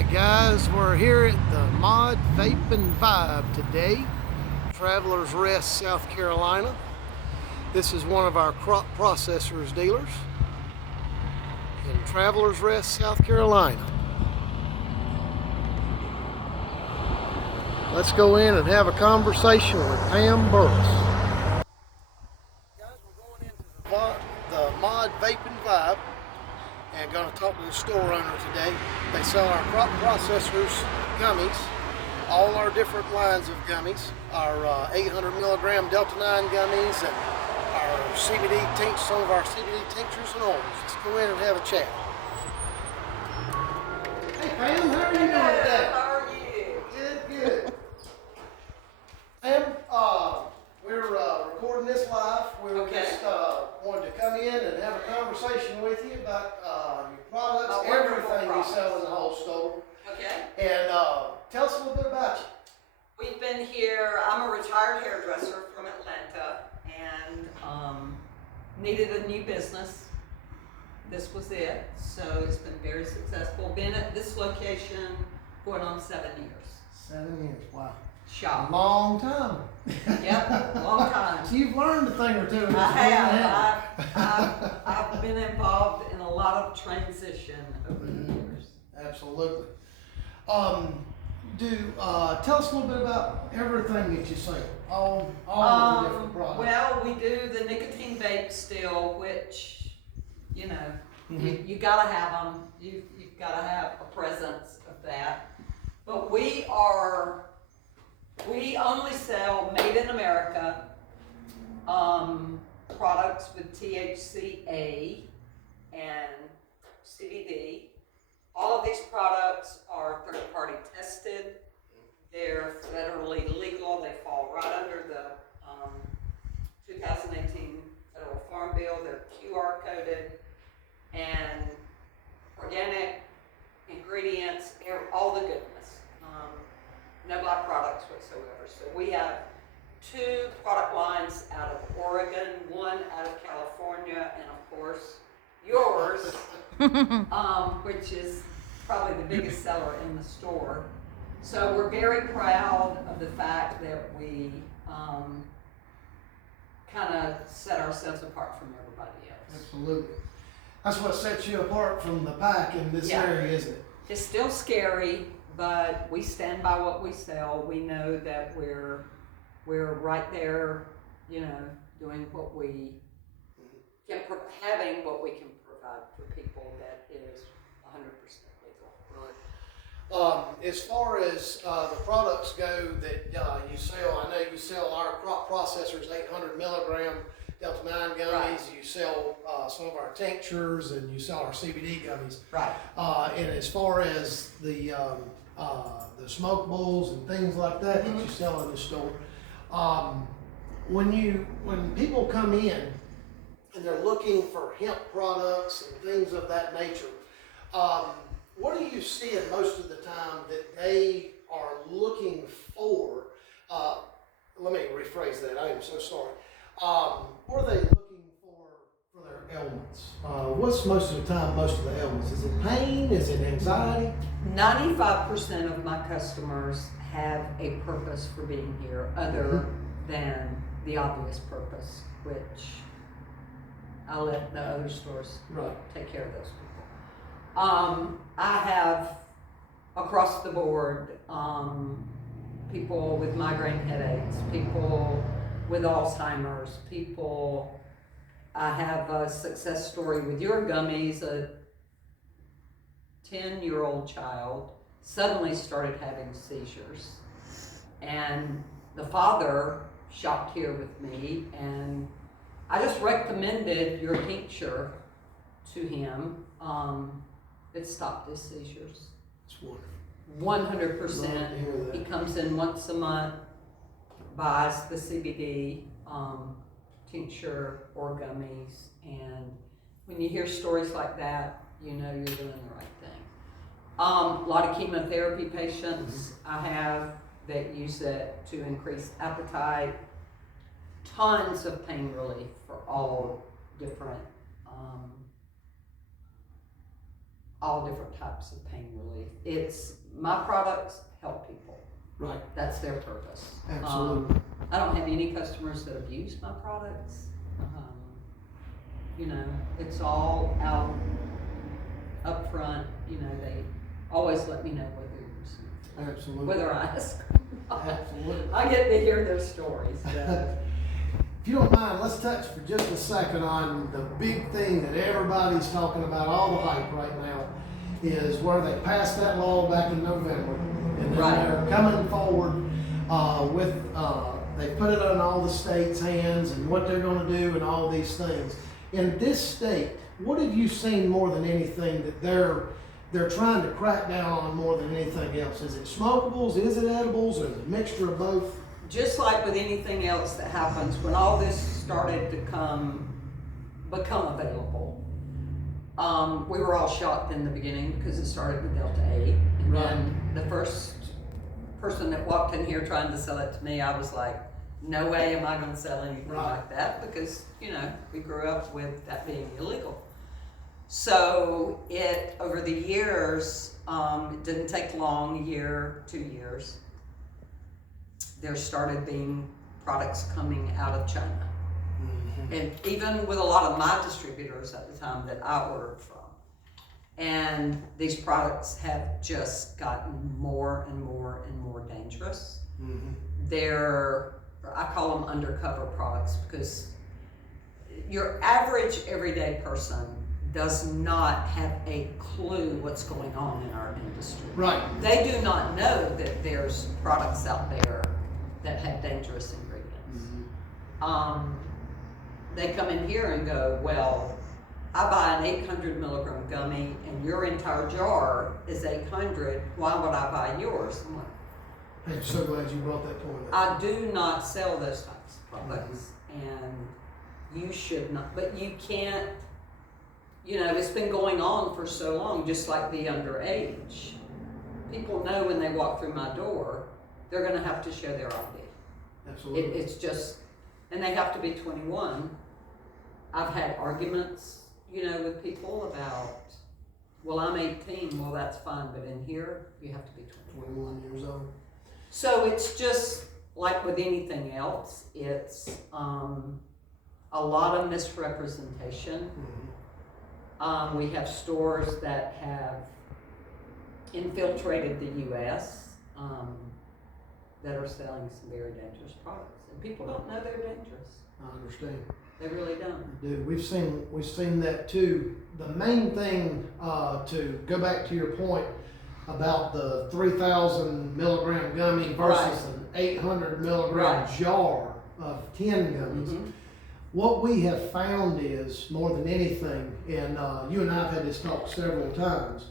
Alright guys, we're here at the Mod Vape and Vibe today, Travelers Rest, South Carolina. This is one of our crop processors dealers in Travelers Rest, South Carolina. Let's go in and have a conversation with Pam Burris. Guys, we're going into the Mod Vape and Vibe and going to talk to the store owner today. They sell our crop processors gummies, all our different lines of gummies, our 800 milligram Delta 9 gummies, and our CBD tinctures, some of our CBD tinctures and oils. Let's go in and have a chat. Hey Pam, how are you doing today? How are you? Good. Pam, we're recording this live. We were just wanted to come in and have a conversation with you about your products, everything you sell in the whole store. Okay. And tell us a little bit about you. We've been here, I'm a retired hairdresser from Atlanta and needed a new business. This was it. So it's been very successful. Been at this location going on 7 years. 7 years, wow. Shop. Long time. Yep, long time. So you've learned a thing or two. I have. I've been involved in a lot of transition over the years. Absolutely. Tell us a little bit about everything that you sell, all the different products. Well, we do the nicotine vape still, which, you know, you gotta have them. You've gotta have a presence of that. But we only sell made in America products with THCA and CBD. All of these products are third-party tested. They're federally legal. They fall right under the 2018 Federal Farm Bill. They're QR coded and organic ingredients, all the goodness. No byproducts whatsoever. So we have 2 product lines out of Oregon, 1 out of California, and of course yours, which is probably the biggest seller in the store. So we're very proud of the fact that we kind of set ourselves apart from everybody else. Absolutely. That's what sets you apart from the pack in this area, isn't it? It's still scary, but we stand by what we sell. We know that we're right there, you know, doing what we can, having what we can provide for people that is 100% legal. Right. As far as the products go that you sell, I know you sell our crop processors, 800 milligram Delta 9 gummies. Right. You sell some of our tinctures, and you sell our CBD gummies. Right. And as far as the smokables and things like that that you sell in the store, when people come in and they're looking for hemp products and things of that nature, what do you see most of the time that they are looking for? Let me rephrase that. I am so sorry. What are they looking for their ailments? What's most of the time, most of the ailments? Is it pain? Is it anxiety? 95% of my customers have a purpose for being here other than the obvious purpose, which I'll let the other stores take care of those people. I have across the board people with migraine headaches, people with Alzheimer's, people. I have a success story with your gummies. A 10-year-old child suddenly started having seizures, and the father shopped here with me, and I just recommended your tincture to him. It stopped his seizures. It's wonderful. 100%. He comes in once a month, buys the CBD tincture or gummies, and when you hear stories like that, you know you're doing the right thing. A lot of chemotherapy patients I have that use it to increase appetite, tons of pain relief for all different all different types of pain relief. My products help people. Right. That's their purpose. Absolutely. I don't have any customers that abuse my products. You know, it's all out up front. You know, they always let me know Absolutely. whether I ask. Absolutely. I get to hear their stories. If you don't mind, let's touch for just a second on the big thing that everybody's talking about, all the hype right now, is where they passed that law back in November. And then they're coming forward with, they put it on all the states' hands and what they're gonna do and all these things. In this state, what have you seen more than anything that they're trying to crack down on more than anything else? Is it smokables, is it edibles, or is it a mixture of both? Just like with anything else that happens, when all this started to become available, we were all shocked in the beginning because it started with Delta 8. And then the first person that walked in here trying to sell it to me, I was like, no way am I going to sell anything like that, because, you know, we grew up with that being illegal. So over the years, it didn't take long, a year, 2 years, there started being products coming out of China. Mm-hmm. And even with a lot of my distributors at the time that I ordered from. And these products have just gotten more and more and more dangerous. Mm-hmm. I call them undercover products, because your average everyday person does not have a clue what's going on in our industry. Right. They do not know that there's products out there that have dangerous ingredients. Mm-hmm. They come in here and go, well, I buy an 800 milligram gummy and your entire jar is 800. Why would I buy yours? I'm like, I'm so glad you brought that point up. I do not sell those types of products, and you should not, but you can't, you know, it's been going on for so long, just like the underage. People know when they walk through my door, they're gonna have to show their ID. Absolutely. It's just, and they have to be 21. I've had arguments, you know, with people about, well, I'm 18, well, that's fine, but in here, you have to be 21 years old. So it's just like with anything else, it's a lot of misrepresentation. Mm-hmm. We have stores that have infiltrated the U.S. That are selling some very dangerous products, and people don't know they're dangerous. I understand. They really don't. Dude, we've seen that too. The main thing, to go back to your point about the 3,000 milligram gummy versus an 800 milligram jar of 10 gummies. Mm-hmm. What we have found is, more than anything, and you and I have had this talk several times,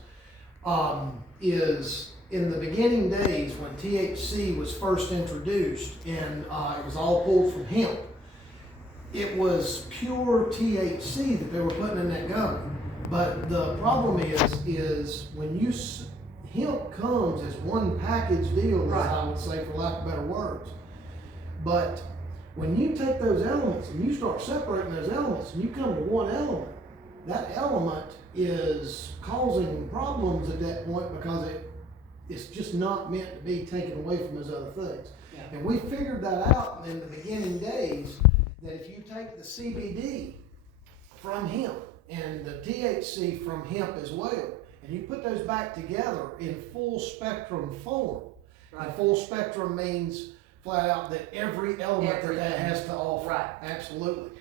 is in the beginning days when THC was first introduced, and it was all pulled from hemp, it was pure THC that they were putting in that gummy. But the problem is when hemp comes as one package deal, as I would say, for lack of better words. But when you take those elements and you start separating those elements and you come to one element, that element is causing problems at that point, because it's just not meant to be taken away from those other things. Yeah. And we figured that out in the beginning days, that if you take the CBD from hemp and the THC from hemp as well, and you put those back together in full spectrum form. And full spectrum means flat out that every element that has to offer. Right. Absolutely.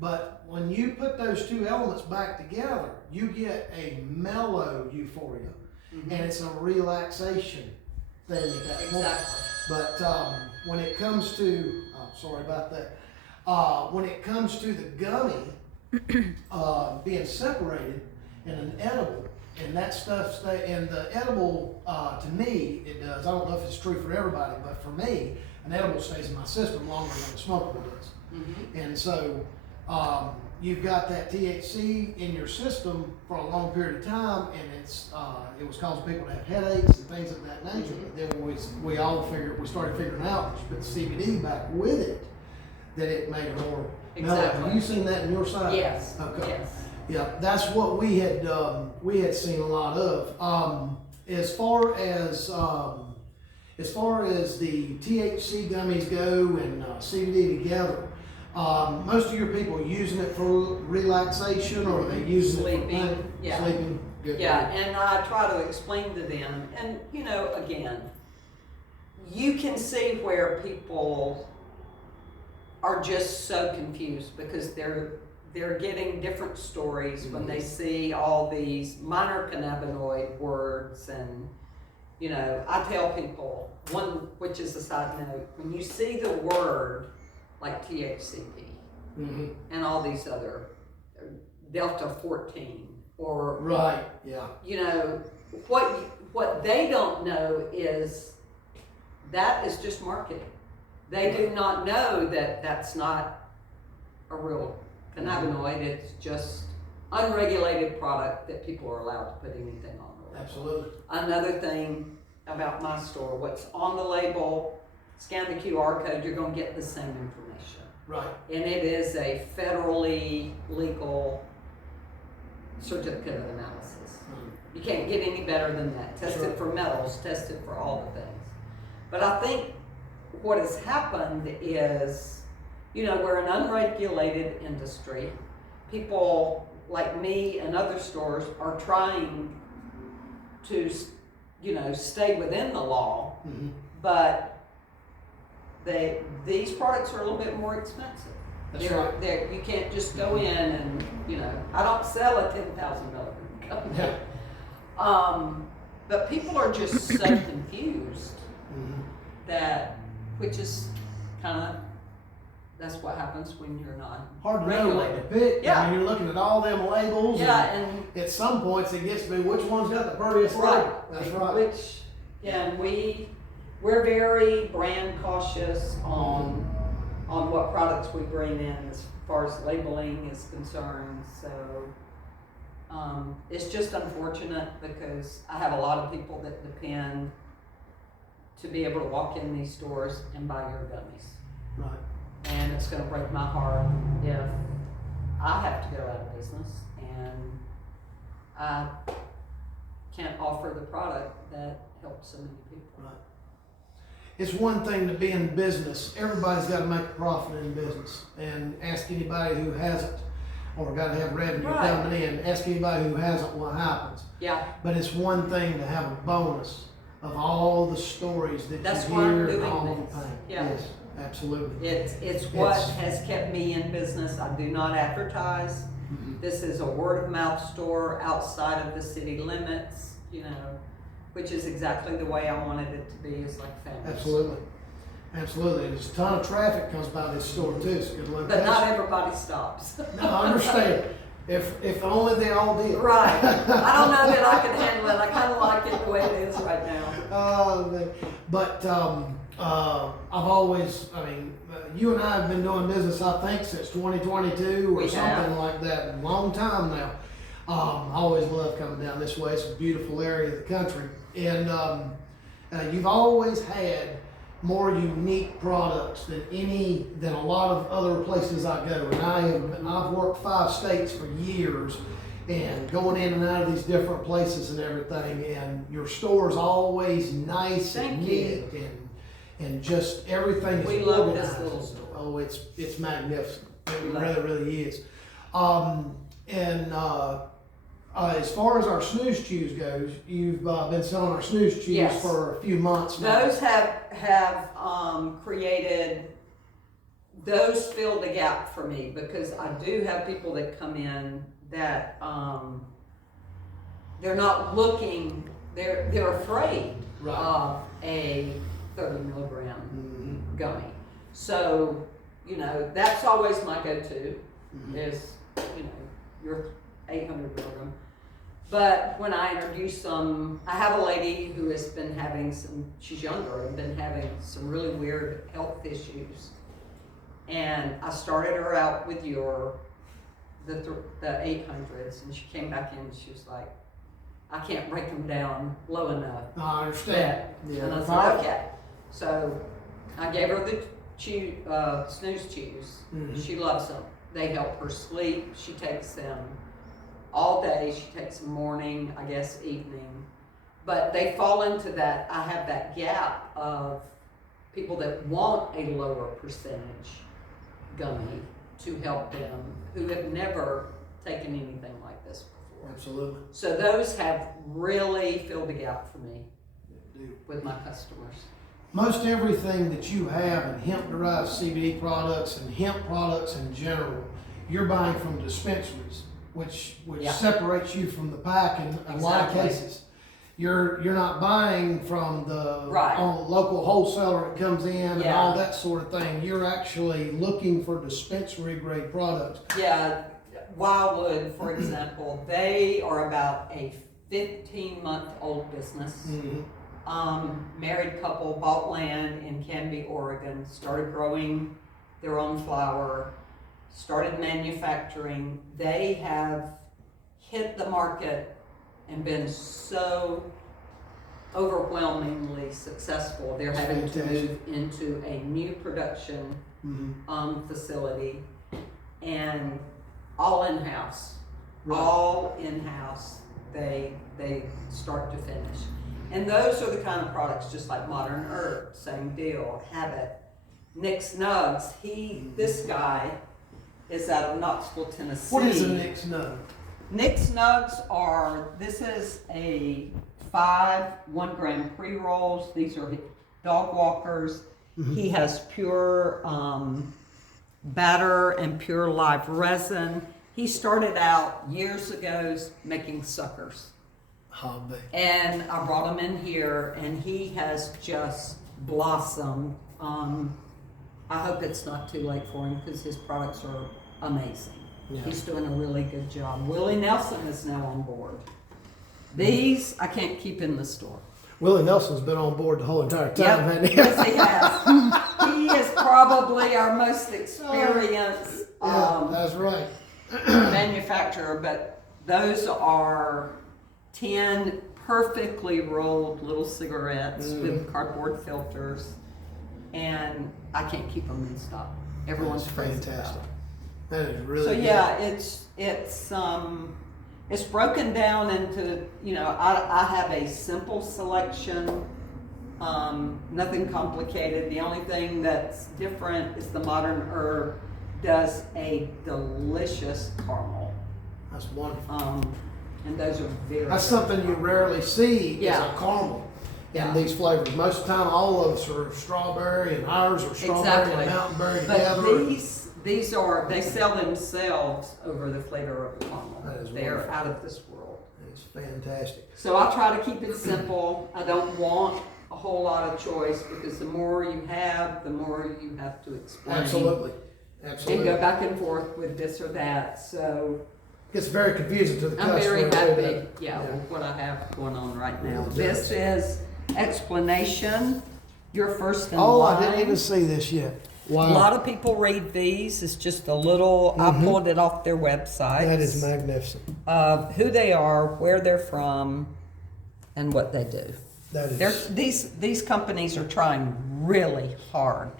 But when you put those two elements back together, you get a mellow euphoria. Mm-hmm. And it's a relaxation thing at that point. But when it comes to, sorry about that. When it comes to the gummy being separated in an edible, and that stuff and the edible, to me, it does. I don't know if it's true for everybody, but for me, an edible stays in my system longer than a smokable does. Mm-hmm. And so you've got that THC in your system for a long period of time, and it was causing people to have headaches and things of that nature. Mm-hmm. But then we started figuring out that you put the CBD back with it, that it made it more mellow. Have you seen that in your side? Yes. Okay. Yes. Yeah, that's what we had seen a lot of. As far as the THC gummies go and CBD together, most of your people using it for relaxation, or are they using it for Sleeping, pain? yeah. Sleeping. Good. Yeah, and I try to explain to them, and you know, again, you can see where people are just so confused because they're getting different stories when they see all these minor cannabinoid words. And you know, I tell people, one, which is a side note, when you see the word like THCP and all these other Delta 14 or Right. Yeah. you know, what they don't know is that is just marketing. They do not know that that's not a real cannabinoid. It's just unregulated product that people are allowed to put anything on the label. Absolutely. Another thing about my store, what's on the label, scan the QR code, you're going to get the same information. Right. And it is a federally legal certificate of analysis. You can't get any better than that. Tested for metals, tested for all the things. But I think what has happened is, you know, we're an unregulated industry. People like me and other stores are trying to, you know, stay within the law, but these products are a little bit more expensive. That's right. You can't just go in and, you know, I don't sell a 10,000 milligram gummy. Yeah. But people are just so confused that, which is kind of, that's what happens when you're not Hard to know what to regulated. pick. Yeah. I mean, you're looking at all them labels. Yeah, and and at some points it gets to be which one's got the prettiest label. That's right. Which, yeah, and we're very brand cautious on what products we bring in as far as labeling is concerned. So it's just unfortunate because I have a lot of people that depend to be able to walk in these stores and buy your gummies. Right. And it's going to break my heart if I have to go out of business and I can't offer the product that helps so many people. Right. It's one thing to be in business. Everybody's got to make a profit in business. And ask anybody who hasn't, or got to have revenue coming in. Ask anybody who hasn't what happens. Yeah. But it's one thing to have a bonus of all the stories that That's you why I'm hear and doing all this. the pain. Yeah. Yes, absolutely. It's what has kept me in business. I do not advertise. This is a word of mouth store outside of the city limits, you know, which is exactly the way I wanted it to be. It's like family. Absolutely. Absolutely. There's a ton of traffic comes by this store too. It's a good location. But not everybody stops. No, I understand. If only they all did. Right. I don't know that I can handle it. I kind of like it the way it is right now. But I've always, I mean, you and I have been doing business, I think, since 2022 or something like that. A long time now. I always love coming down this way. It's a beautiful area of the country. And you've always had more unique products than a lot of other places I go. And I've worked 5 states for years and going in and out of these different places and everything. And your store is always nice and neat and just everything is We love organized. this little store. Oh, it's magnificent. It Love really, really is. As far as our snooze chews goes, you've been selling our snooze chews Yes. for a few months now. Those have created, those filled a gap for me because I do have people that come in that they're not looking, they're afraid of a 30 milligram gummy. So, you know, that's always my go-to is, you know, your 800 milligram. But when I introduce them, I have a lady who has been having she's younger and been having some really weird health issues. And I started her out with the 800s, and she came back in and she was like, I can't break them down low enough. I understand. Yeah. And I said, okay. So I gave her the snooze chews. She loves them. They help her sleep. She takes them all day. She takes morning, I guess evening. But they fall into that, I have that gap of people that want a lower percentage gummy to help them who have never taken anything like this before. Absolutely. So those have really filled the gap for me with my customers. Most everything that you have in hemp-derived CBD products and hemp products in general, you're buying from dispensaries, which Yeah. separates you from the pack in a lot of Exactly. cases. You're not buying from the Right. local wholesaler that comes in and Yeah. all that sort of thing. You're actually looking for dispensary grade products. Yeah, Wildwood, for example, they are about a 15-month-old business. Married couple bought land in Canby, Oregon, started growing their own flower, started manufacturing. They have hit the market and been so overwhelmingly successful. They're having to move into a new production facility, and all in-house. Right. All in-house. They start to finish. And those are the kind of products, just like Modern Herb, same deal. Habit. Nick's Nugs, this guy is out of Knoxville, Tennessee. What is a Nick's Nug? Nick's Nugs this is a 5 1-gram pre-rolls. These are dog walkers. He has pure batter and pure live resin. He started out years ago making suckers. Hobby. And I brought him in here, and he has just blossomed. I hope it's not too late for him because his products are amazing. Yeah. He's doing a really good job. Willie Nelson is now on board. These I can't keep in the store. Willie Nelson's been on board the whole entire time, hasn't he? Yes, he has. He is probably our most experienced That's right. manufacturer, but those are 10 perfectly rolled little cigarettes with cardboard filters, and I can't keep them in stock. Everyone's That's crazy fantastic. about it. That is really So good. yeah, it's broken down into, I have a simple selection, nothing complicated. The only thing that's different is the Modern Herb does a delicious caramel. That's wonderful. And those are very. That's something you rarely see Yeah. is a caramel in Yeah. these flavors. Most of the time, all of us are strawberry, and ours are strawberry Exactly. and mountain berry But together. these are, they sell themselves over the flavor of the caramel. That is They're wonderful. out of this world. It's fantastic. So I try to keep it simple. I don't want a whole lot of choice because the more you have, the more you have to explain. Absolutely. And Absolutely. go back and forth with this or that. So It's very confusing to the I'm customer. very too, happy, that- with what I have going on right now. Yeah, This is explanation. You're first in Oh, line. I didn't even see this yet. Wow. A lot of people read these. It's just a little, I pulled it off their website. That is magnificent. Of who they are, where they're from, and what they do. That is. These companies are trying really hard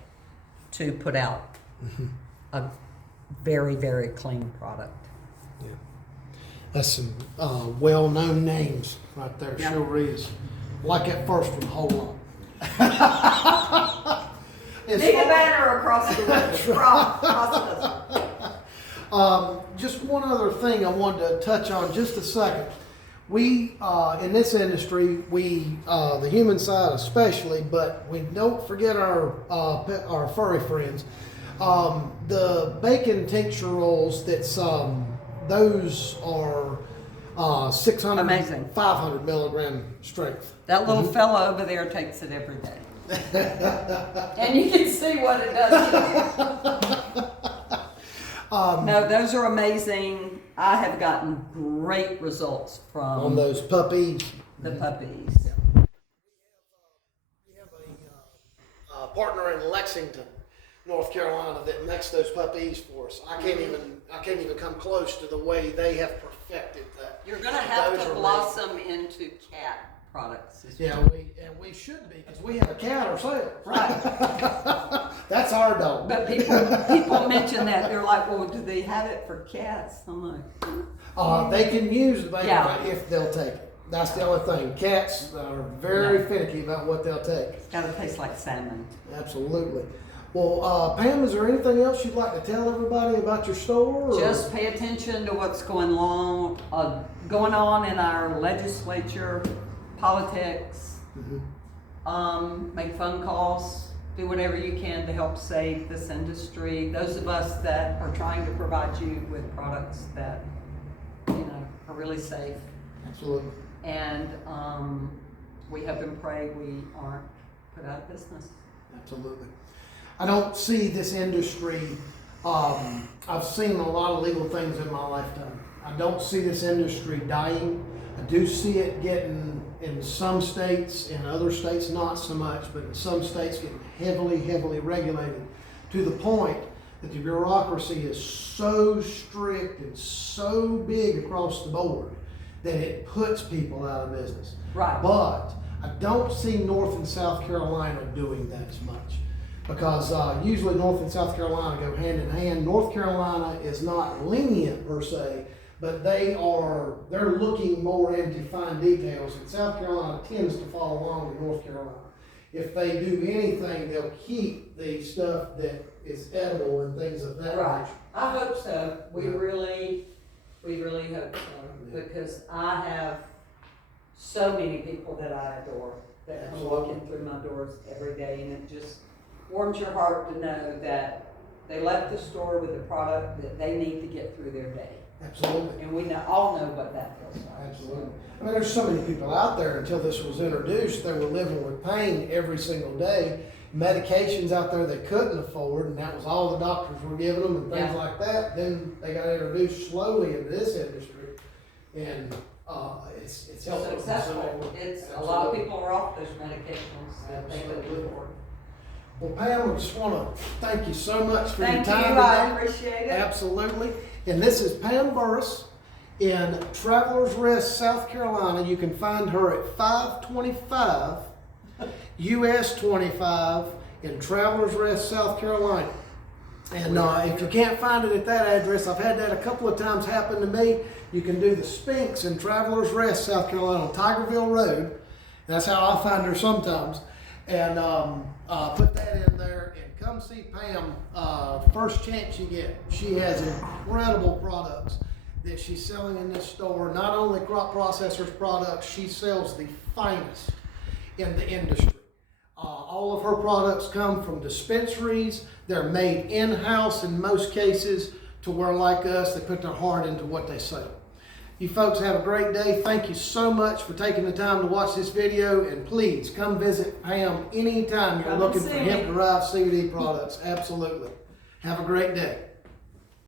to put out a very, very clean product. Yeah. That's some well-known names right there. Yeah. Sure is. Like that first one a whole lot. As Big far- banner across the process. Just one other thing I wanted to touch on just a second. We, in this industry, the human side especially, but we don't forget our furry friends. The bacon tincture rolls, those are 600, Amazing. 500 milligram strength. That little fella over there takes it every day. And you can see what it does to you. No, those are amazing. I have gotten great results On from those puppies. the puppies. We have a partner in Lexington, North Carolina, that makes those puppies for us. I can't even come close to the way they have perfected that. You're gonna have Those to are blossom into cat products. Yeah, we should be because we have a cat ourselves. Right. That's our dog. But people mention that they're like, well, do they have it for cats? I'm like, They can use the bacon Yeah. if they'll take it. That's the only thing. Cats are very finicky about what they'll take. It's gotta taste like salmon. Absolutely. Well, Pam, is there anything else you'd like to tell everybody about your store? Or? Just pay attention to what's going on in our legislature, politics. Make phone calls, do whatever you can to help save this industry. Those of us that are trying to provide you with products that, are really safe. Absolutely. And we hope and pray we aren't put out of business. Absolutely. I don't see this industry, I've seen a lot of legal things in my lifetime. I don't see this industry dying. I do see it getting, in some states, in other states not so much, but in some states getting heavily regulated to the point that the bureaucracy is so strict and so big across the board that it puts people out of business. Right. But I don't see North and South Carolina doing that as much. Because usually North and South Carolina go hand in hand. North Carolina is not lenient per se, but they're looking more into fine details, and South Carolina tends to follow along with North Carolina. If they do anything, they'll keep the stuff that is edible and things of that Right. nature. I hope so. We really hope so, because I have so many people that I adore that come walking through my doors every day, and it just warms your heart to know that they left the store with a product that they need to get through their day. Absolutely. And we all know what that feels like. Absolutely. I mean, there's so many people out there, until this was introduced, they were living with pain every single day. Medications out there they couldn't afford, and that was all the doctors were giving them and things like that. Then they got introduced slowly into this industry, and it's helpful. Successful. It's a lot of people are off those medications that they couldn't afford. Well, Pam, I just want to thank you so much for your Thank you, time I today. appreciate it. Absolutely. And this is Pam Burris in Travelers Rest, South Carolina. You can find her at 525 US 25 in Travelers Rest, South Carolina. And if you can't find it at that address, I've had that a couple of times happen to me. You can do the Sphinx in Travelers Rest, South Carolina on Tigerville Road. That's how I find her sometimes. And put that in there and come see Pam first chance you get. She has incredible products that she's selling in this store. Not only crop processors products, she sells the finest in the industry. All of her products come from dispensaries. They're made in-house in most cases, to where, like us, they put their heart into what they sell. You folks have a great day. Thank you so much for taking the time to watch this video, and please come visit Pam anytime you're looking for hemp-derived CBD products. Absolutely. Have a great day.